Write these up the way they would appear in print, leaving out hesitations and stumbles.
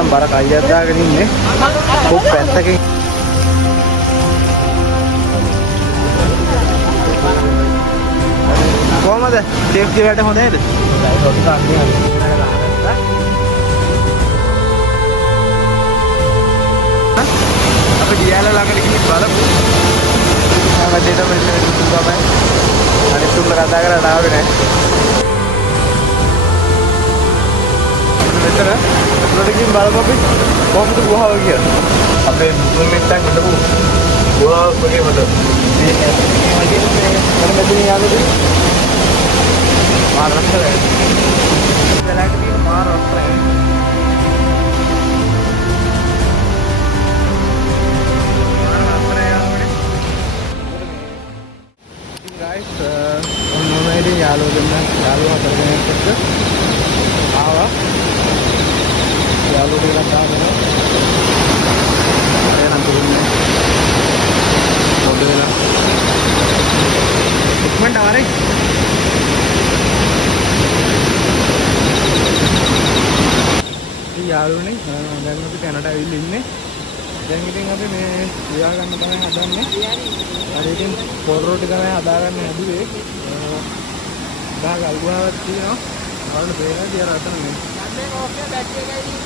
නම් බර කයියක් දාගෙන ඉන්නේ. කොක් පැත්තකින් කොහමද? සේෆ්ටි වැඩ හොඳ නේද? රොටි කන්නේ අපි ගියාල ළඟට ගිහින් බලමු. ආවදේට මෙන්න තමයි. අනිත් තුන්ව කතා කරලා ආවේ නැහැ. මෙතන ගිහින් බලමු අපි කොහොමද ගුහාව කියලා. අපේ මුලින්මෙන් හිටපු ගුහාව කොහේමද? මේ වගේ මොන මෙතන යාළුවෝ මාර රස්තේ. ඉතලට තියෙන මාර රස්තේ. guys ඔන්නෝමයිදී යාළුවෝ හතරගෙනෙක් එක්ක ආවා. යාළුවෝ ටිකක් ආවා. එනම් දුන්නේ. පොඩි වෙලා. ඉක්මනට ආරේ. යාළුවනේ දැන් අපි කැනඩා ඇවිල්ලා ඉන්නේ. දැන් ඉතින් අපි මේ ලියා ගන්න තමයි හදන්නේ. හරි ඉතින් පොල් රෝටි තමයි හදාගන්න හැදුවේ. ගහ ගල් ගුහාවක් තියෙනවා. බලන්න බේරලා අර අතන මේ.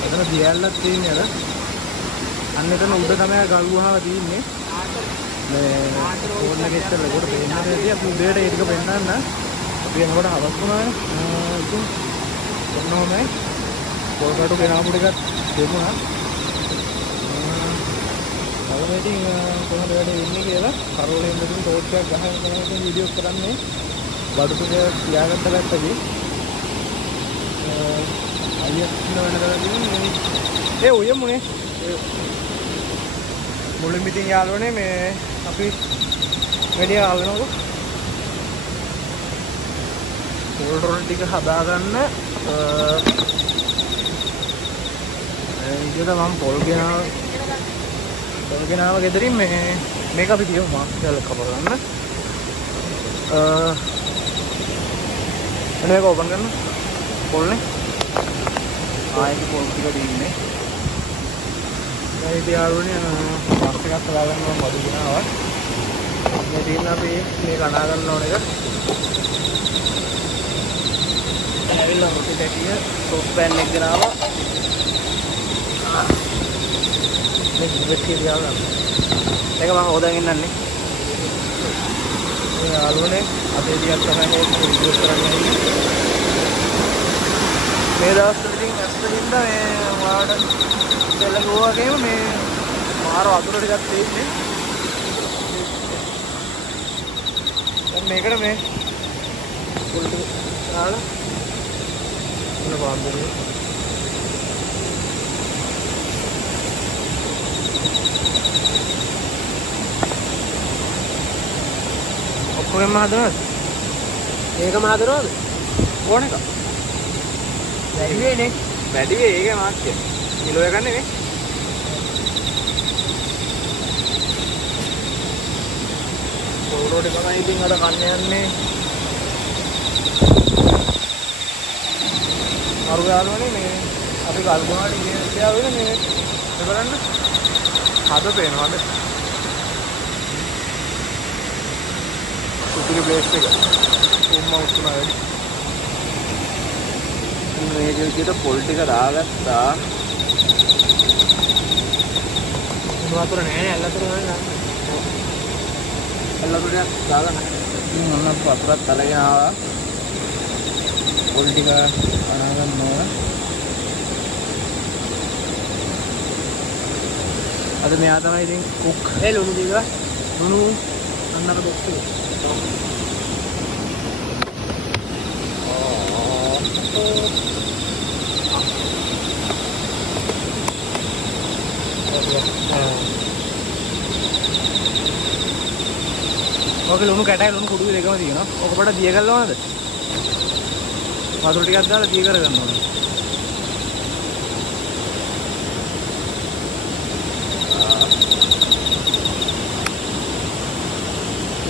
අතන දියල්ලක් තියෙන්නේ අර. අන්න එතන උඩ තමයි ගල් ගුහාව තියෙන්නේ. මේ ෆෝන් එකේ ඉස්සරහ කොට පෙන්නන්නේ අපි උදේට ඒක පෙන්නන්න. අපි එනකොට හවස් වුණානේ. ඉතින් ඔන්නෝමයි පොල් කටු ගෙනාවු ටිකක් දෙමුණා. අවුරුද්දින් කොහොමද වැඩේ ඉන්නේ කියලා කරෝලෙන් දෙතුන් ටෝච් එකක් ගහගෙන කොහොමද වීඩියෝස් කරන්නේ. බඩු ටික තියාගත්ත පැත්තදී අයියත් වෙනදලා ඒ උයමුනේ මුලින් මිටින් යාළුවනේ මේ අපි වැඩි ආවනකො පොල් රෝල් ටික හදාගන්න ඉතින් මම පොල් ගෙනාව ගෙදරින් මේක අපි කියමු මාස්ටර් කප ගන්න. මේක ඕපන් කරන්න. පොල්නේ. ආයෙත් පොල් ටික දෙන්නේ. මේ යාළුවනේ මාස්ටර් එකක් හදාගන්න මම බඩු ගෙනාවා. මේ දින අපි මේ කනා ගන්න ඕන එක. ඇවිල්ලා රොටි ටැටිය සෝස් පෑන් එක ගෙනාවා. මේ ඉතින් යාළුවා. ඒක මම හොදාගෙන ඉන්නන්නේ. මේ යාළුවනේ අපේ දියක් තමයි මේ වීඩියෝ කරන්නේ. මේ දවස්වලදී ඇත්තටින්ම මේ වාඩ දෙලගෝ වගේම මේ මාර වතුර ටිකක් තියෙන්නේ. දැන් මේකට මේ පොල් ටික දාලා මොන බාම්බුනේ ඔක්කොගෙම හදනවද? ඒකම හදනවද? ඕන එක. වැඩි වෙන්නේ. වැඩි වෙයි ඒකේ මාක්‍ය. කිලෝ එකක් නෙමෙයි. පොල් රෝටි තමයි ඉතින් අර කන්න යන්නේ. අරු යාළුවනේ මේ අපි ගල්ගොනාට ගියා වෙන මේ බලන්න හද පේනවාද? සුපිරි ප්ලේස් එක. උම්මා උතුනා වැඩි. මේ විදිහට පොල් ටික දාගත්තා. වතුර නෑ ඇල්ලතුර නෑ. ඇල්ලතුරක් දාගන්න. ඉතින් මොන වතුරක් අරගෙන ආවා. පොල් ටික අනාගන්න ඕන. අද මෙයා තමයි ඉතින් කුක්. ඒ ලුණු දීලා ලුණු අන්නර බොක්ස් එක. ඔක ලුණු කැටයි ලුණු කුඩු දෙකම තියෙනවා. ඔක පොඩ දිය ගන්න ඕනද? වතුර ටිකක් දාලා දිය කරගන්න ඕනේ.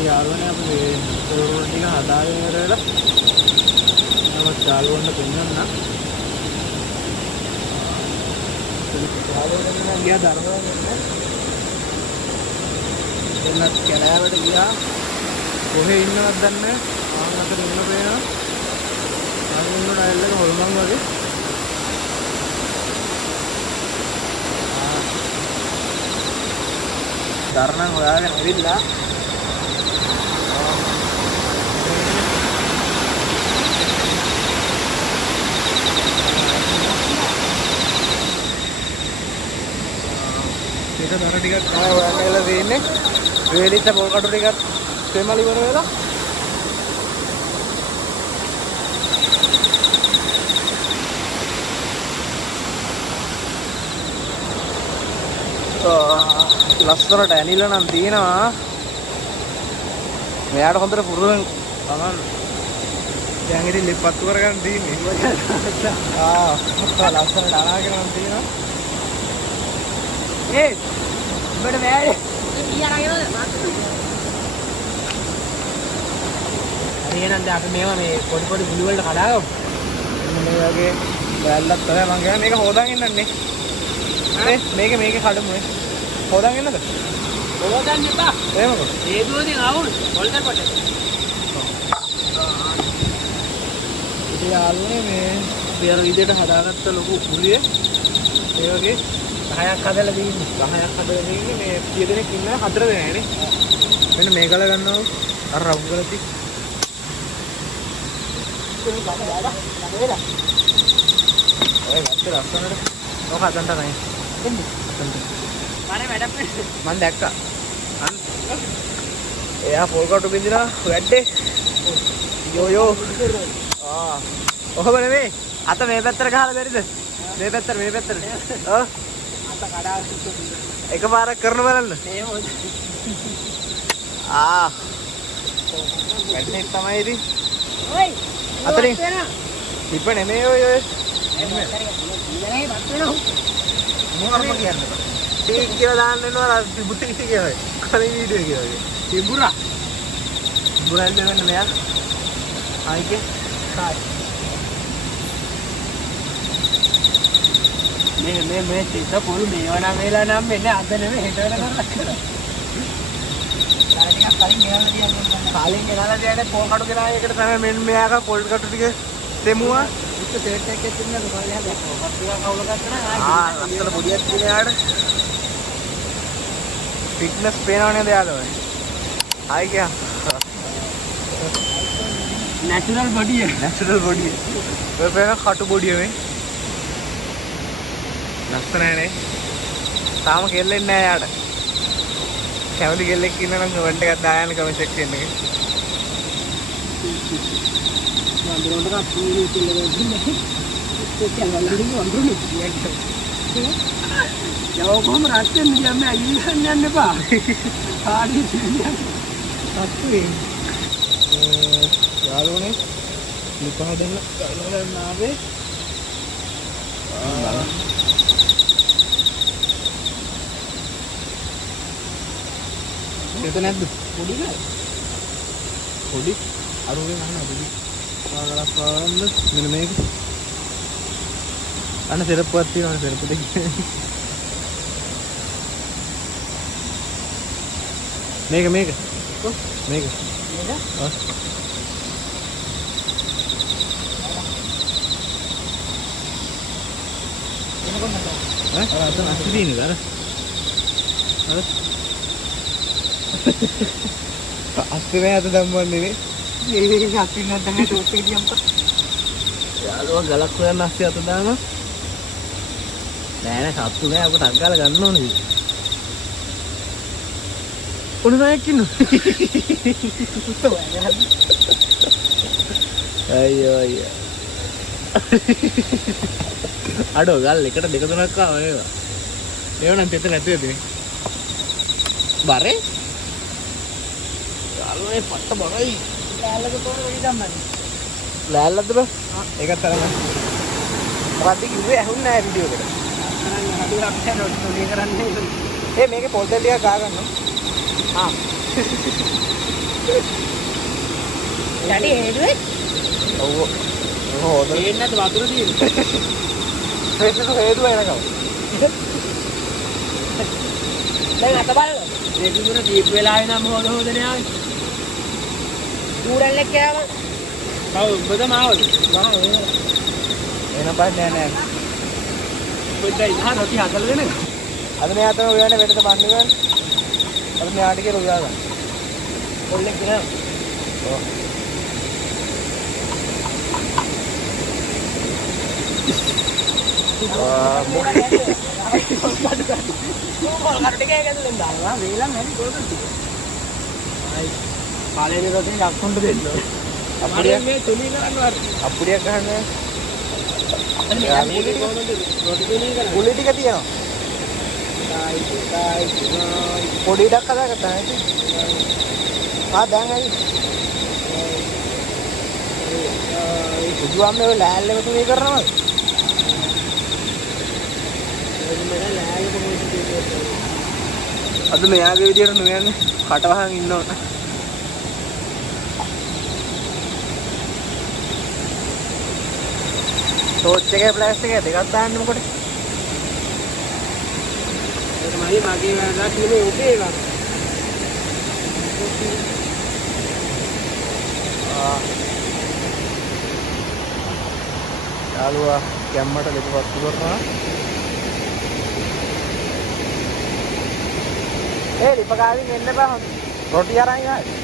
යාළුවනේ අපි මේ පොල් රෝල් ටික හදාගෙන ඉවරලා නමුත් යාළුවන්ට පෙන්නන්න යාළුවෝ ගියා ධර්මයෙන් එන්නත් කැලෑවට ගියා. කොහේ ඉන්නවද දන්නේ නැහැ. ආන් අතර ඉන්න පේනවා. ආන් ඉන්න ඩයල් එක හොල්මන් වගේ. ධර්මයන් හොයාගෙන ඇවිල්ලා ඒක දර ටිකක් ආය හොයන්න වෙලා තියෙන්නේ. වේලිච්ච පොල් කටු ටිකක් තෙමල ඉවර වෙලා. ලස්සනට ඇනිලා නම් තියෙනවා. මෙයාට හොඳට පුරුදු තමන් දැන් ඉතින් ලිප් පත්තු කරගන්න තියෙන්නේ. ලස්සනට අනාගෙන නම් තියෙනවා. උඹට වැය එහෙනම් දැන් අපි මේවා මේ පොඩි පොඩි ගුලි වලට කඩාගමු. මේ වගේ වැල්ලක් තමයි මම කියන්නේ. මේක හොදාගෙන ඉන්නන්නේ. මේක කඩමු. හොදාගෙන ඉන්නද? හොදාගන්න එපා. එහෙමද? ඒ දුවදී ආවුල් හොල්කර් කොට. ඉතින් යාළුවනේ මේ පියර විදියට හදාගත්ත ලොකු ගුලිය. ඒ වගේ 10ක් හදලා දෙන්නේ. 10ක් හදලා දෙන්නේ මේ කී දෙනෙක් ඉන්නවා? 4 දෙනානේ. මෙන්න මේකල ගන්නවා. අර රවුම් කරලා තික්. ඔය ගැත්තේ ලස්සනට. ඔක හදන්න නැහැ. එන්නේ. මම දැක්කා. එයා පොල් කටු බින්දිනා වැඩේ. යෝ. ඔහොම නෙමෙයි. අත මේ පැත්තට ගහලා බැරිද? මේ පැත්තට. අත කඩා එකපාරක් කරන බලන්න. වැඩේ තමයි ඉතින්. ඔයි. අතරින්. ඉප නෙමෙයි ඔය. මොකක්ද කියන්නේ? ටීක් කියලා දාන්න වෙනවා බුද්ධ කිසි කියලා. කලින් වීඩියෝ එකේ වගේ. තිබුණා. බුරල්ල වෙන්න මෙයා. ආයිකේ. කායි. මේ තිත පොළු මේවනම් වෙලා නම් මෙන්න අද නෙමෙයි හෙට වෙනකන් කරලා. කාලින් ගෙනලා දෙන්නේ පොල් කටු ගෙනා එකට තමයි මෙන්න මෙයාක පොල් කටු ටික දෙමුවා. ඉත සෙට් එකක් තියෙනවා දුකාලේ හැදලා. පොල් ටික කවුල ගත්තා නම් ලස්සන පොඩියක් තියෙන යාට. ෆිට්නස් පේනවනේ යාළුවා. ආයි ගියා. නැචරල් බොඩිය. ඔය පේන කටු බොඩිය මේ. ලස්සනනේ. තාම කෙල්ලෙන්නේ නැහැ යාට. කැමති කෙල්ලෙක් ඉන්න නම් කමෙන්ට් එකක් දායන්න කමෙන්ට් සෙක්ෂන් එකේ. වන්දරොන්ට කප්පුලි කියලා දෙන්නේ. කොච්චර වලදී වන්දරොනේ කියන්නේ. යෝ කොහම රැස්ෙන් නියම අයියන් යන්න එපා. කාඩි කියන්නේ. අත්වේ. යාළුවනේ ලිපහ දෙන්න ගලවන්න ආවේ. ඒක නැද්ද? පොඩි නෑ. පොඩි අරුවෙන් අහනවා පොඩි. පාගලක් පාවන්න මෙන්න මේක. අන්න සෙරප්පුවක් තියෙනවා සෙරප්පු දෙක. මේක. මේක. ඔව්. අර අස්ති දිනේ අර. අස්ති නෑ අත ධම්මන්නේ නේ. මේක අස්ති නැත්නම් ෂෝට් එක දියම්ප. යාළුවා ගලක් හොයන්න අස්ති අත දානවා. නෑ සත්තු නෑ අපට අග්ගාල ගන්න ඕනේ. උණු නෑක් ඉන්නවා. අයියෝ. අඩෝ ගල් එකට දෙක තුනක් ආවා ඒවා. ඒව නම් තෙත නැති වෙන්නේ. බරේ? යාළුවනේ පට්ට බරයි. ලෑල්ලක තෝර වෙයි ගම්මන්නේ. ලෑල්ලද බ? ඒකත් තරම. මොකක්ද කිව්වේ ඇහුන්නේ නැහැ වීඩියෝ එකට. අර අපිට රොටි කරන්නේ. මේකේ පොල් තෙල් ටිකක් ගා ගන්න. යටි හේදුවේ? ඔව්. හොදලා. හේන්නේ නැද්ද වතුර තියෙන්නේ? හේදුව එනකම්. දැන් අත බලන්න. මේක දුර දීප් වෙලා එනම හොදනේ ආවේ. ඌරල්ලෙක් කෑවා. ඔව් ඔබද මාවද? මා එන බෑ නෑ. පොඩ්ඩයි ඉහා රොටි හදලා දෙන්න. අද මෙයා තමයි උයන්නේ වෙනද බන්නේ ගන්න. අද මෙයාට කියලා උයා ගන්න. පොල්ලෙක් ගෙනා. ඔව්. මොකද කටට ගෑගන්න දානවා වේලම් හැදි කොල්ලට අයි පාලේනේ රොටේ ලක්කොන්ට දෙන්න අපුඩිය මේ තුනී කරන්න වර අපුඩියක් ගන්න අන්න මේ කොහොමද රොටි තුනී කරන්නේ ගුලි ටික තියෙනවා පොඩි ඉඩක් හදාගත්තා නේද දැන් ඇයි බුදුහාම මේ ලෑල්ලම තුනී කරනවද අද මෙයාගේ විදියට නුයන්නේ කටවහන් ඉන්නව ටෝච් එකේ ප්ලාස්ටික් එක දෙකක් දාන්න මොකටද ඒක මගේ වැඩක් නෙමෙයි ඔබේ එක යාළුවා කැම්මට දෙක වස්තු කරනවා ඒ ලිපකාවින් එන්න බෑ රොටි අරන් ආයි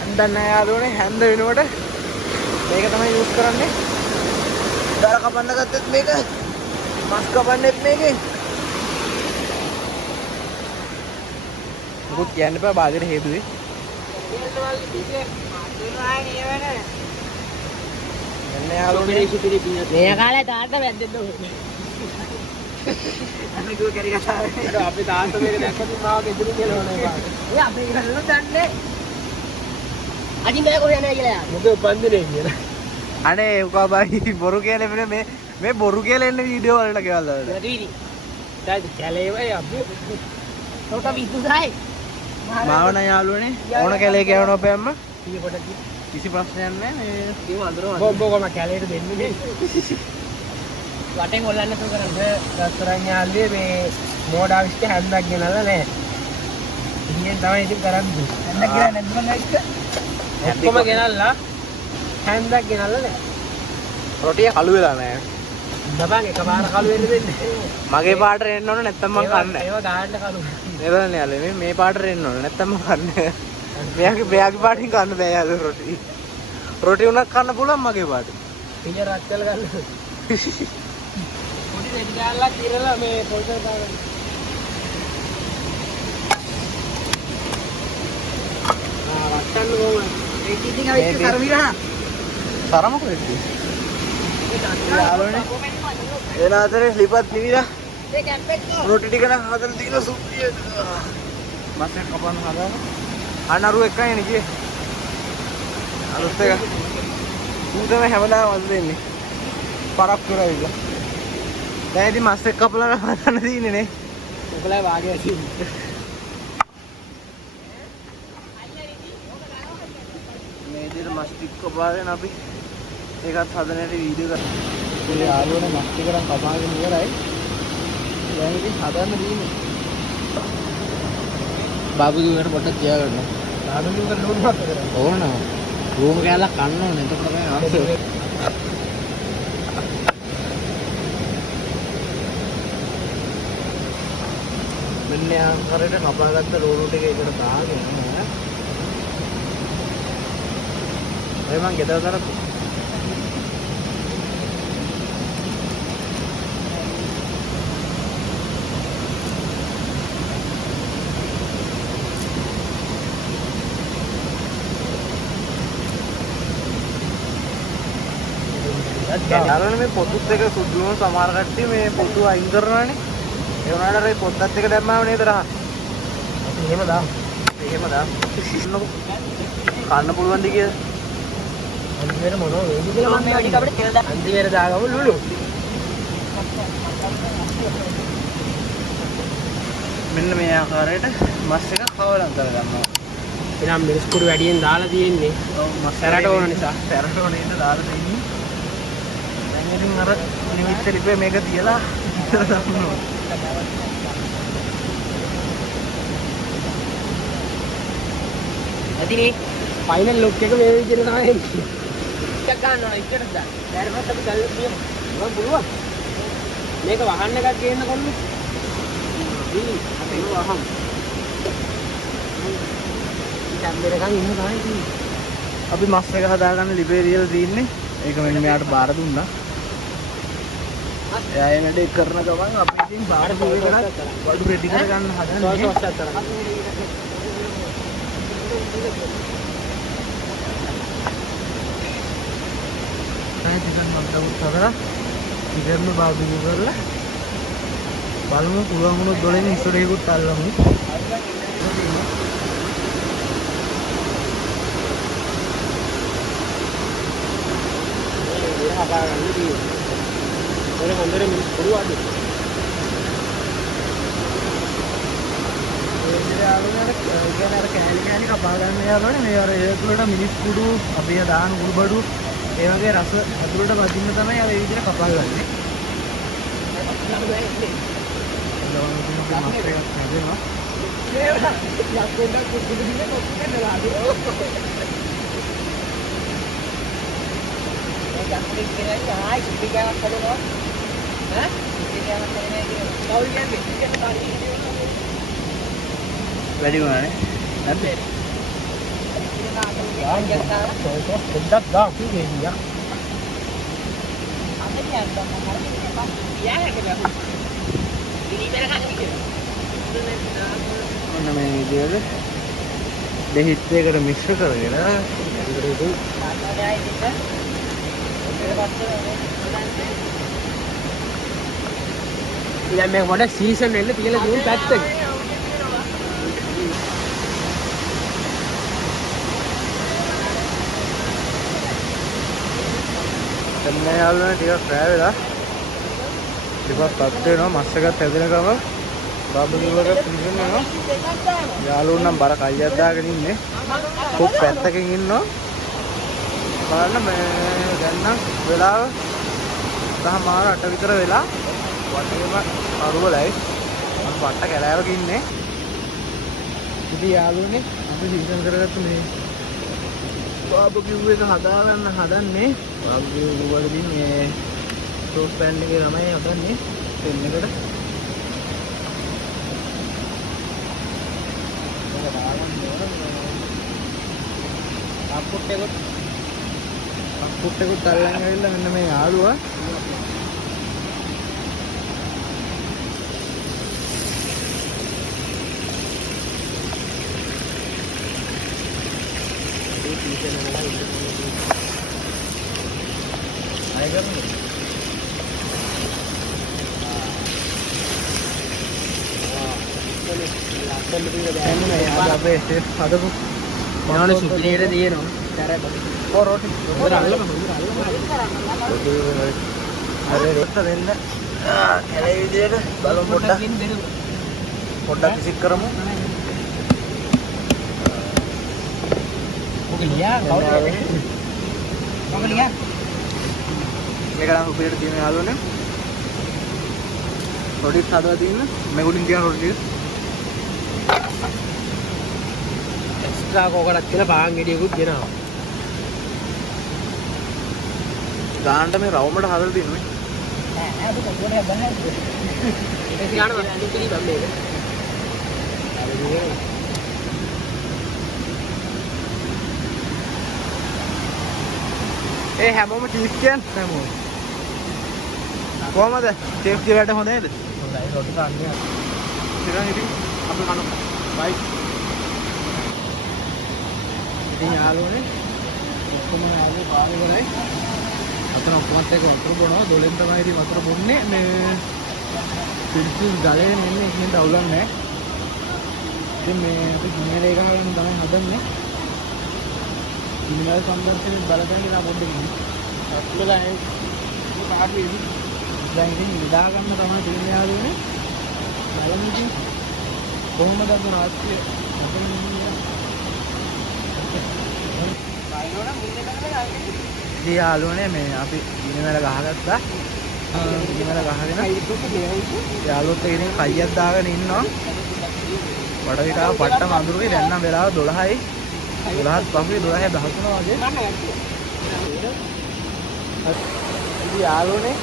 හන්දන්න යාළුවනේ හැන්ද වෙනකොට මේක තමයි යූස් කරන්නේ දර කපන්න ගත්තත් මේක මස් කපන්නෙත් මේකේ මුකුත් කියන්න එපා බාදෙට හේතුවේ එන්න යාළුවනේ මේ කාලේ තාත්තා වැද්දෙන්න ඕනේ අපි දුව කැරි කතාවේ අපි තාත්තා මේක දැක්කම මාව ගෙදරින් ගලවනවා ඒ අපි ගලන දන්නේ අදි මම කොහෙ යන්නේ කියලා යා මොකද උපන්දිනේ කියලා අනේ උකා බයි බොරු කියලා මේ බොරු කියලා එන්න වීඩියෝ වලට ගෙවල් දාලා නැතිවි තාත් කැලේ වයි අපි රොට විදුසයි මාවන යාළුවනේ ඕන කැලේ කෑවන අපේ අම්මා කී කොටද කිසි ප්‍රශ්නයක් නැහැ මේ කිව්ව අඳුරම බොම්බෝම කැලේට දෙන්නේ වටෙන් හොල්ලන්න තු කරන්නේ රස්තරන් යාළුවේ මේ මෝඩා විශ්ක හැන්දක් ගෙනල්ලා නැහැ ඉන්නේ තමයි ඉතින් කරන්නේ හැන්දක් ගෙනල්ලා නැද්ද මං ගයිස්ක ඔක්කොම ගෙනල්ලා හැන්දක් ගෙනල්ලා නැහැ රොටිය කළු වෙලා නැහැ දබන් එකපාර කළු වෙන්න දෙන්නේ මගේ පාටට එන්න ඕන නැත්තම් මං කන්නේ ඒව ගාන්න කළු නේදන්නේ යාළුවේ මේ පාටට එන්න ඕන නැත්තම් මං කන්නේ මෙයාගේ පාටින් කන්න බෑ යාළුවෝ රොටි උනක් කන්න පුළුවන් මගේ පාට පිළ රත්කල් ගන්න පොඩි දෙඩි ගාල්ලා කිරලා මේ පොල්සර් දාගන්න වට්ටන්න ඕන ඒක ඉතින් අවිත් කරවිරහ තරම කොහෙද යාළුවනේ එන අතරේ ලිපත් නිවිලා ඒ කැම්පෙට් රොටි ටික නම් හදලා තියෙන සුප්පිය මත් එක්ක කපන්න හදාගන්න අනරු එකයි නේ කියේ අලුත් එක ඌ තමයි හැමදාම වද දෙන්නේ පරක් කරවිලා දැන් ඉතින් මස් එක්ක කපලා හදන්න තියෙන්නේ නේ උගලයි වාගේ ඇතින්නේ මේ විදිහට මස් ටික කපාගෙන අපි ඒකත් හදන්නට වීඩියෝ කරා. ඒ යාළුවනේ මස් ටික නම් කපාගෙන ඉවරයි. දැන් ඉතින් හදන්න දීන්නේ. බාබුගේ උඩට පොඩ්ඩක් තියා ගන්න. ආඩුලින් කර ලෝඩ් මාත් කරා ඕන. රූම් කෑල්ලක් කන්න ඕනේ. එතකොට තමයි ආවේ. මෙන්න ආකාරයට කපාගත්ත ලෝඩ් ටික එකට දාගෙන ඔය මං ගෙදර දාලා යාළුවනේ මේ පොතුත් එක සුදුම සමහර කට්ටිය මේ පොතු අයින් කරනවානේ. ඒ වුණාට අර පොත්තත් එක දැම්මාම නේද රහ. අපි එහෙම දාමු එහෙම දා. කන්න පුළුවන්ද කියලා? අන්තිමේට මොනව වේද කියලා මම මේ වැඩි අපිට කියලා දාන්න. අන්තිමේට දාගමු ලුලු. මෙන්න මේ ආකාරයට මස් එක කවලම් කරගන්නවා. එනම් මිරිස් කුඩු වැඩියෙන් දාලා තියෙන්නේ. ඔව් මස් සැරට ඕන නිසා. සැරට ඕන නේද දාලා තියෙන්නේ. දැන් ඉතින් අර නිමිත්ත ලිපේ මේක තියලා ඉතල දානවා. ඇතිනේ ෆයිනල් ලුක් එක මේ විදිහට තමයි එන්නේ. එකක් ගන්න ඕන ඉස්සරහට දාන්න. දැන් අපි ගල්ලු කියමු. මම පුළුවන්. මේක වහන්න එකක් ගේන්න කොල්ලු. ඉතින් අපි වහමු. කැමරේකන් ඉන්න තමයි ඉතින්. අපි මස් එක හදාගන්න ලිපේ රියලා තින්නේ. ඒක මෙන්න මෙයාට බාර දුන්නා. එයා ඒ වැඩේ කරන ගමන් අපි ඉතින් බාර දුවේකට වඩු රෙඩි කරගන්න හදන්නේ. चिकन मगरबूत කරලා ඉතින්ම බාබිකු කරලා බලමු පුළුවන් වුණොත් දොලෙන් ඉස්සරේකුත් අල්ලමු. ඒක හදාගන්න තියෙන්නේ. ඒක හොඳට මිනිස් පුරුවද? කෑලි කපා ගන්න යාළුවනේ මේ අර ඒකට මිනිස් කුඩු අපි දාන කුඩු බඩු ඒ වගේ රස අතුරට වදින්න තමයි අර ඒ විදිහට කපා ගන්නේ. වැඩි වුණානේ නැත්නම් පොඩ්ඩක් දාමු කියන්නේ. අපිට යන්න මොන මේ විදිහට දෙහිත් එකට මිශ්‍ර කරගෙන දැන් මේ වඩ සීසන් වෙන්න තියලා දුන්න පැත්තක. දැන් යාළුවනේ ටිකක් රෑ වෙලා ටිකක් පත් වෙනවා මස් එකත් හැදෙන ගම බාබුගේ වගේ පිළිගන්න වෙනවා. යාළුවෝ නම් බර කයියක් දාගෙන ඉන්නේ. කොක් පැත්තකින් ඉන්නවා. බලන්න මේ දැන් නම් වෙලාව 10:08 විතර වෙලා වටේම අරුවලයි. අපි වට කැලෑවක ඉන්නේ. ඉතින් යාළුවනේ අපි සීසන් කරගත්ත මේ බාබුගේ එක හදාගන්න හදන්නේ. බාබුගේ වලදී මේ සෝස් පෑන් එකේ තමයි හදන්නේ පෙන් එකට. අප්පුට්ටෙකුත් අල්ලන් ඇවිල්ලා මෙන්න මේ යාළුවා අපේ හදපු මොනවද සුපිරියට තියෙනවා. රොටි හොඳට අල්ලමු. හරි රොට්ට දෙන්න. කැලේ විදියට බලමු පොඩ්ඩක් විසික් කරමු. ඔක ලියා කවුරුද? ඔක ලියා. මේක නම් උපේට තියෙන යාළුවනේ. රොටිත් හදලා තියෙන. මේ උඩින් තියන රොටි ටික. එක්ස්ට්‍රා කොකටත් කියලා පාන් ගෙඩියකුත් දෙනවා. ගානට මේ රවුමට හදලා තියෙනවා. නෑ නෑ ඔක කොහොමද බහන්නේ? ඒක ගානවා අනිත් පිළි බම්බේ. ඒ හැමෝම චීස් කියන්නේ හැමෝම. කොහමද? ෂේෆ් ජීවට හොඳ නේද? හොඳයි රොටි කන්නේ. ඉතින් අපි කනවා. බයි. ඉතින් යාළුවනේ ඔක්කොම යාළුවෝ පාරේ කරයි. අතන ඔක්කොමත් එක වතුර බොනවා. දොලෙන් තමයි ඉතින් වතුර බොන්නේ. මේ පිළිසිල් ගලේ මෙන්න ඉතින් දවුලක් නැහැ. ඉතින් මේ අපි ගිනේරේ ගහගෙන තමයි හදන්නේ. ඉන්නල් සම්දර්ශනේ බලපෑම් නා පොඩ්ඩක් ඉන්න. අත්ලලා ඒ පාඩුවේ ඉන්න. දැන් ඉතින් නිදා ගන්න තමයි තියෙන්නේ යාළුවනේ. බලමු ඉතින් කොහොමද අද රාත්‍රිය හදන්නේ. බයිනෝනම් මුන්නේ කරලා ගන්නේ. ඉතින් යාළුවනේ මේ අපි ඉනිමල ගහගත්තා. ඉනිමල ගහගෙන යාළුවොත් ඉතින් කයියක් දාගෙන ඉන්නවා. වඩවිකාව පට්ටම අඳුරුයි. දැන් නම් වෙලාව 12යි. 12ත් පහුවේ 12 13 වගේ. ඉතින් යාළුවනේ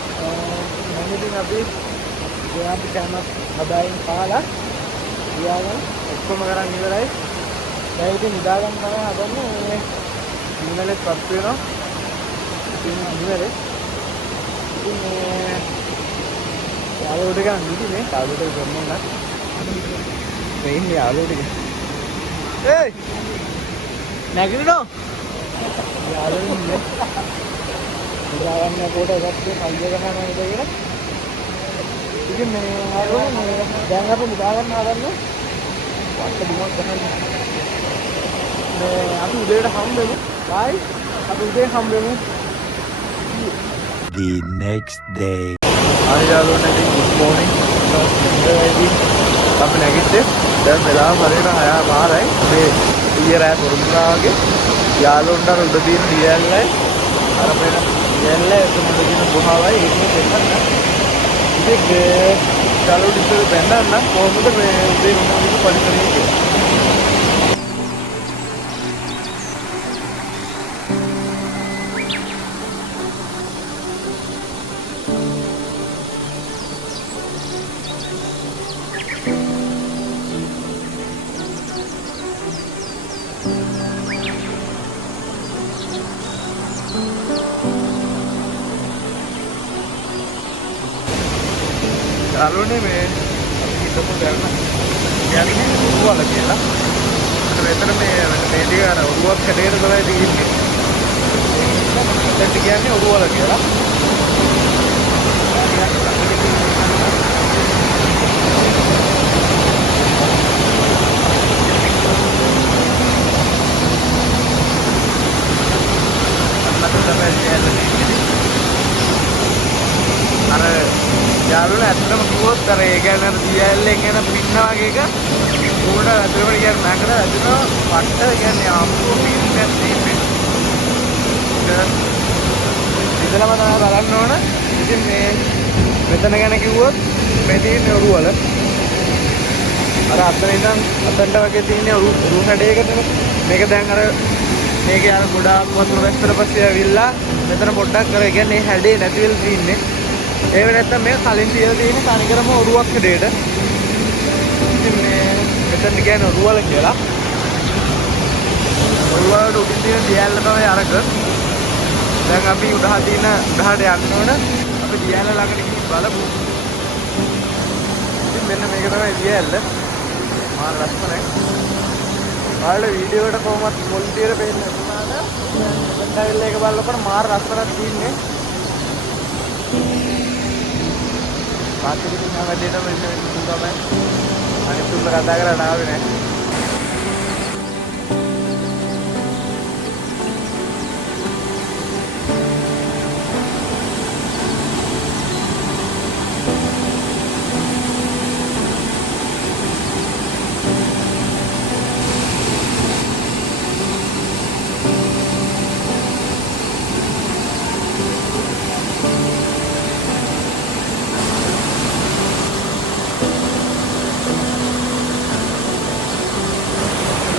මම ඉතින් අපි ගියාපු කැමරා හදාගෙන කාලා ගියාම ඔක්කොම කරන් ඉවරයි. දැන් ඉතින් නිදා ගන්න තමයි හදන්නේ. මේ ඉනිමලෙත් පත් වෙනවා. ඉතින් ඉනිමලේ ඉතින් මේ යාළුවෝ ටික නිදිනේ. යාළුවෝ ටික ගොම්මන්න. මේ ඉන්නේ යාළුවෝ ටික. ඒයි නැගිටිනෝ. යාළුවෝ ඉන්නේ. නිදා ගන්න කොට එකක් කල්ය ගහනවා නේද කියලා. ඉතින් මේ යාළුවෝ දැන් අපි නිදා ගන්න හදන්නේ. වට බිමක් ගහන්න. මේ අපි උදේට හම්බෙමු. බයි. අපි උදේ හම්බෙමු. The next day. Hi යාළුවනේ, good morning. අපි නැගිට්ටේ. දැන් වෙලාව හරියට 6:00යි. මේ ඊයේ රෑ පොරුණා වගේ යාළුවන්ට අර උඩ තියෙන ඩීඑල්ලයි අර වෙන ඩීඑල්ල එතන තියෙන ගුහාවයි ඒක දෙන්නන්න. ඉතින් යාළුවෝ ඉස්සර බැලන්න කොහොමද මේ උදේ මොනවද පරිසරයේ කියලා. යාළුවනේ මේ අපි හිතමු දැන් යන්නේ උරුවල කියලා. මෙතන මේ ටික අර උරුවක් කැඩේට තමයි තියෙන්නේ. දැන් කියන්නේ උරුවල කියලා. අර යාළුවෝ ඇත්තටම කිව්වොත් අර ඒ කියන්නේ අර DLලෙන් එන පින්න වගේ එක උඩ ඇතුළට කියන්නේ නැකලා ඇතුළට පට්ට කියන්නේ ආපු පින්නක් තියෙන්නේ. ඉතලම තමයි බලන්න ඕන. ඉතින් මේ මෙතන ගැන කිව්වොත් මේ තියෙන්නේ ඔරුවල. අර අතන ඉඳන් අතන්ට වගේ තියෙන්නේ ඔරු හැඩයකටනේ. මේක දැන් අර මේකේ අර ගොඩාක් වතුර වැස්සට පස්සේ ඇවිල්ලා මෙතන පොඩ්ඩක් කර කියන්නේ හැඩේ නැති වෙලා තියෙන්නේ. ඒ වෙ නැත්තම් මේක කලින් තියලා තියෙන තනිකරම ඔරුවක් හැඩයට. ඉතින් මේ මෙතන කියන්නේ ඔරුවල කියලා. ඔරුවලට උඩින් තියෙන දියැල්ල තමයි අරක. දැන් අපි උඩහා තියෙන උඩහාට යන්න ඕන. අපි දියැල්ල ළඟට ගිහින් බලමු. ඉතින් මෙන්න මේක තමයි දියැල්ල. මාර ලස්සනයි. ඔයාලට වීඩියෝ එකට කොහොමත් ක්වොලිටි එක පේන්නේ නැතුණාට දැන් එක බලනකොට මාර ලස්සනක් තියෙන්නේ. පාතිරින් නම් වැඩේට මෙන්න තමයි අනිත් තුල කතා කරලා ආවේ නෑ.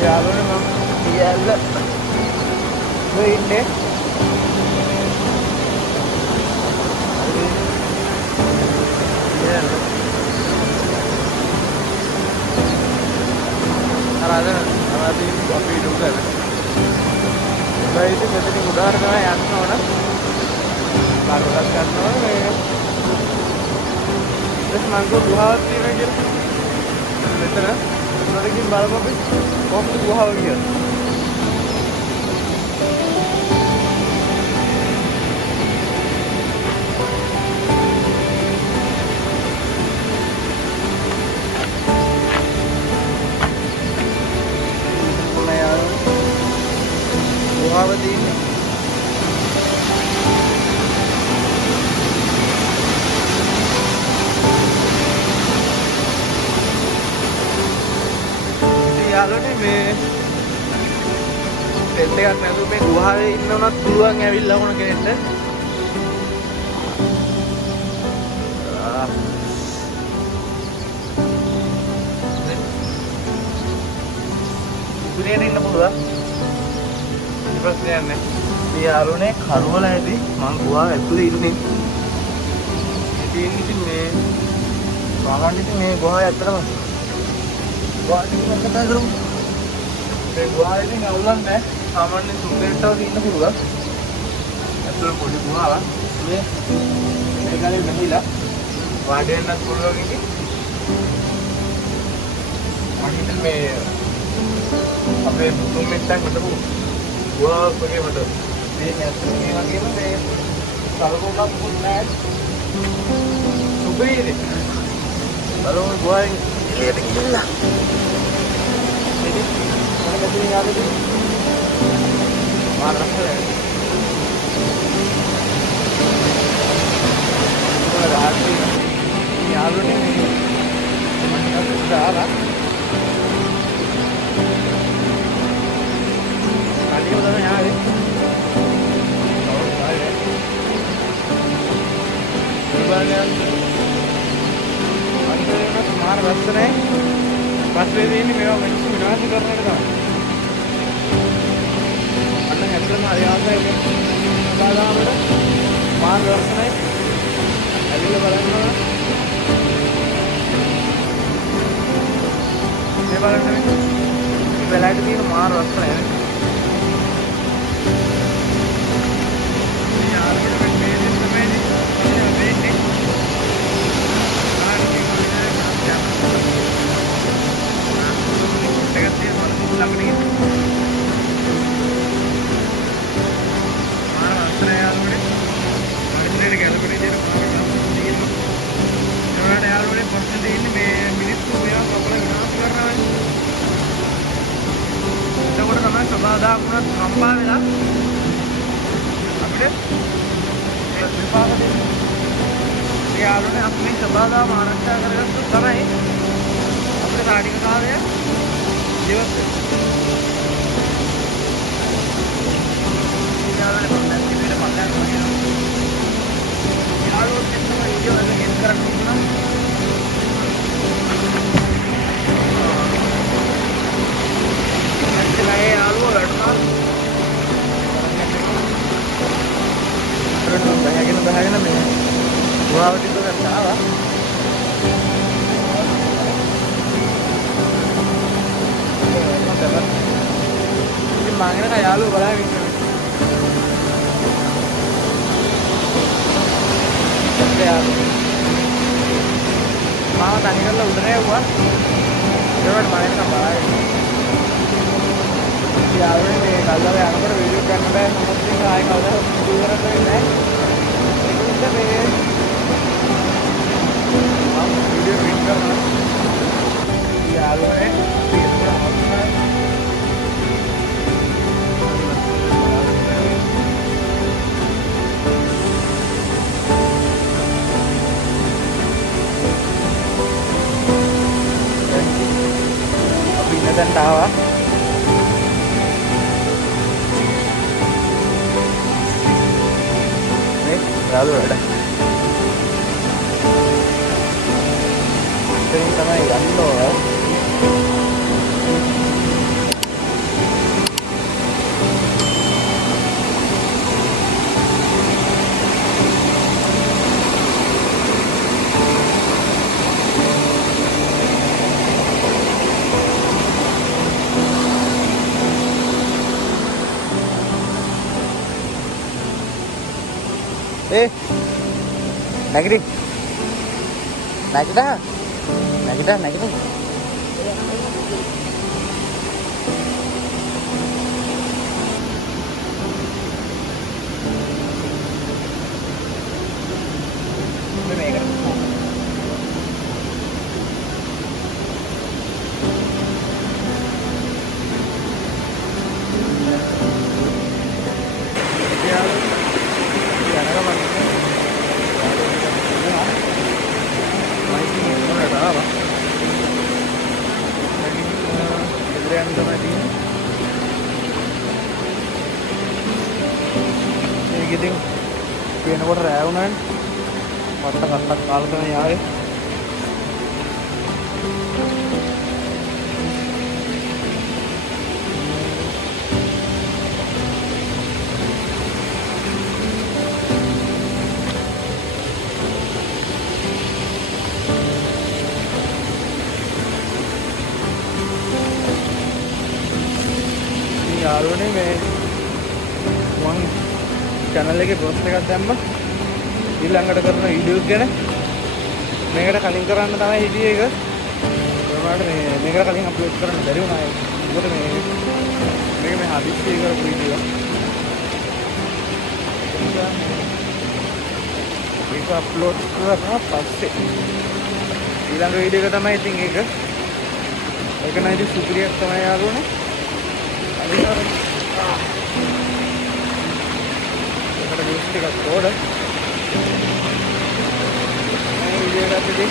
යාළුවනේ මම ඩීඑල් ඔය ඉන්නේ. ඩීඑල් අරගෙන අපි දුකද. ඒයිද මෙතන උඩාර තමයි යන්න ඕන. බාරකට ගන්න ඕන මේ. දැන් මං ගුහාවක් තියෙනවා කියලා. මෙතන උඩරකින් බලමු අපි කොහොමද ගුහාව කියන්නේ. ගුහාව තියෙන්නේ යාළුවනේ මේ ටෙන්ට් එකක් නැතුව මේ ගුහාවේ ඉන්න උනත් පුළුවන් ඇවිල්ලා වුණ කෙනෙක්ට. ඉතින් ඉන්න පුළුවන්. ප්‍රශ්නයක් නැහැ. මේ යාළුවනේ කරවල ඇති මං ගුහාව ඇතුලේ ඉන්නේ. ඉතින් මේ සාමාන්‍යයෙන් ඉතින් මේ ගුහාව ඇත්තටම ගුහාවට ඉන්න කතා කරමු. මේ ගුහාවේ ඉතින් අවුලක් නැහැ. සාමාන්‍ය සුන්දරතාවක ඉන්න පුළුවන්. ඇත්තටම පොඩි ගුහාවක්. මේ ගානේ මෙහිලා වාඩි වෙන්නත් පුළුවන් ඉතින්. අනිත් මේ අපේ මුතුන් මෙත්තන් හිටපු ගුහාවක් වගේ මට මේ ඇත්තටම මේ වගේම මේ සලකුණක් මුකුත් නැහැ. සුපිරිනේ. බලමු ගුහාවෙන් එළියට ගිහිල්ලා. ඉතින් මම මෙතන යාළුවෝ මාරක්කල. යාළුවනේ මම දාලා කලියෝ තමයි ආවේ. අන්තරේට මාර රස්නේ පස්සේ දෙන්නේ මේවා මිනිස්සු විනාශ කරන එක තමයි. අන්න හැදෙන්න හරි ආසයි බාලාවට මාර රස්නේ ඇවිල්ලා බලන්න. මේ බලන්න මේ වෙලාවට තියෙන මාර රස්නේ සබාදාකුණත් කම්පා වෙලා අපිට විපාක දෙන්නේ. ඒ යාළුවනේ අපි මේ සබාදාම ආරක්ෂා කරගත්තොත් තමයි අපේ කාටික කාලය ජීවත් වෙන්නේ. යාළුවනේ මම දැන් ඉතින් මල්ලන් කියනවා. යාළුවෝ කෙනෙක්ම වීඩියෝ එක ගෙන් කරන්න උනා. ඒ යාළුවෝ වැඩනවා. බහගෙන මේ ගුහාවට ඉඳන් ආවා. ඉතින් මම නේද යාළුවෝ බලාගෙන ඉන්නේ. මාව තනි කරලා උඩට යවුවා. ඒකට මම නේද බලාගෙන. යාළුවනේ මේ කල්ලාවේ යනකොට වීඩියෝ ගන්න බෑ. මොකද ඉතින් ආයෙ කවදාවත් වීඩියෝ කරන්න වෙන්නේ නැහැ. वीडियो प्रिंट करना යාළුවනේ අපි ඉන්නතන්ට ආවා. මේ යාළුවා වැඩ ඉතින් තමයි යන්න ඕන. නැගිටින් නැගිටා නැගිටින් අපි එනකොට රෑ වුණානේ. මට කට්ටක් කාලා තමයි ආවේ. යාළුවනේ මේ මම channel එකේ post එකක් දැම්මා ඊළඟට කරන වීඩියෝස් ගැන. මේකට කලින් කරන්න තමයි හිටියේ ඒක. ඒකට මේකට කලින් අප්ලෝඩ් කරන්න බැරි වුණා ඒක. මොකද මේක මේ හදිස්සියේ කරපු වීඩියෝ. ඒක අප්ලෝඩ් කරලා පස්සේ ඊළඟ වීඩියෝ එක තමයි ඉතින් ඒක. ඒක නම් ඉතින් සුපිරියක් තමයි යාළුවනේ. එකට නිවුස් ටිකක් ඕඩ මේ වීඩියෝ එකත් ඉතින්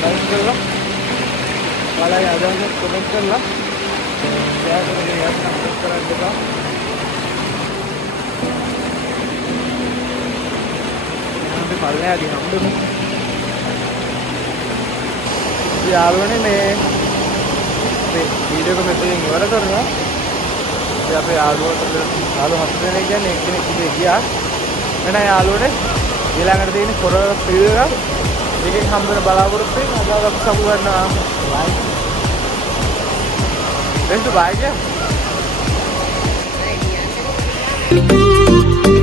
ලයික් කරලා ඔයාලගේ අදහස් කමෙන්ට් කරලා ෂෙයාර් කරගෙන යන්න අප්ලෝඩ් කරන්න එපා. අපි පල්ලෙහාදී හම්බෙමු. යාළුවනේ මේ වීඩියෝ එක මෙතනින් ඉවර කරනවා. ඉතින් අපේ යාළුවෝ 7 දෙනෙක් කියන්නේ එක්කෙනෙක් ඉතින් ගියා. එහෙනම් යාළුවනේ ඊළඟට තියෙන කොර රිවිව් එක එකෙන් හම්බ වෙන බලාපොරොත්තු වෙන අද අපි සමු ගන්නවා. බයි. දැන් බයි.